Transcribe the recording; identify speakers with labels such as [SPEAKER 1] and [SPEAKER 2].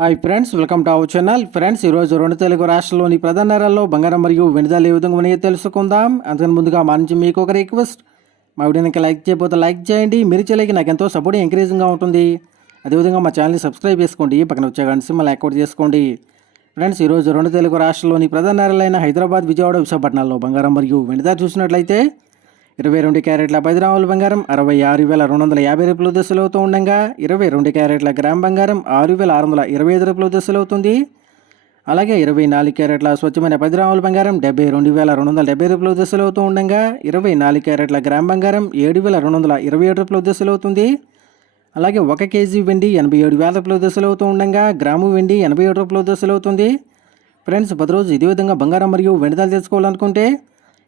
[SPEAKER 1] Hi friends welcome to our channel. Friends ఈరోజు రెండు తెలుగు రాష్ట్రాల్లోని ప్రధాన నగరాల్లో బంగారం మరియు వెనుదల ఏ విధంగా ఉన్నాయో తెలుసుకుందాం. అందుకని ముందుగా మా నుంచి మీకు ఒక రిక్వెస్ట్. మా వీడియోకి లైక్ చేయబోతే లైక్ చేయండి. మీరు చేయలేక నాకు ఎంతో సపోర్ట్ ఎంకరేజింగ్గా ఉంటుంది. అదేవిధంగా మా ఛానల్ని సబ్స్క్రైబ్ చేసుకోండి. పక్కన వచ్చే గంట సింబల్ అకౌంట్ చేసుకోండి. ఫ్రెండ్స్ ఈరోజు రెండు తెలుగు రాష్ట్రాల్లోని ప్రధాన నగరాలైన హైదరాబాద్ విజయవాడ విశాఖపట్నాల్లో బంగారం మరియు వెనుదల చూసినట్లయితే ఇరవై రెండు క్యారెట్ల పది గ్రాముల బంగారం అరవై ఆరు వేల రెండు వందల యాభై రూపాయలు దశలవుతూ ఉండగా ఇరవై రెండు క్యారెట్ల గ్రామ్ బంగారం ఆరు వేల ఆరు వందల ఇరవై ఐదు రూపాయలు దశలు అవుతుంది. అలాగే ఇరవై నాలుగు క్యారెట్ల స్వచ్ఛమైన పది గ్రాముల బంగారం డెబ్బై రెండు వేల రెండు వందల డెబ్బై రూపాయలు దశలవుతూ ఉండగా ఇరవై నాలుగు క్యారెట్ల గ్రామ్ బంగారం ఏడు వేల రెండు వందల ఇరవై ఏడు రూపాయలు దశలు అవుతుంది. అలాగే ఒక కేజీ వెండి ఎనభై ఏడు వేల రూపాయలు దశలవుతూ ఉండగా గ్రాము వెండి ఎనభై ఏడు రూపాయలు దశలు అవుతుంది. ఫ్రెండ్స్ పది రోజు ఇదే విధంగా బంగారం మరియు వెండిదాలు తెలుసుకోవాలనుకుంటే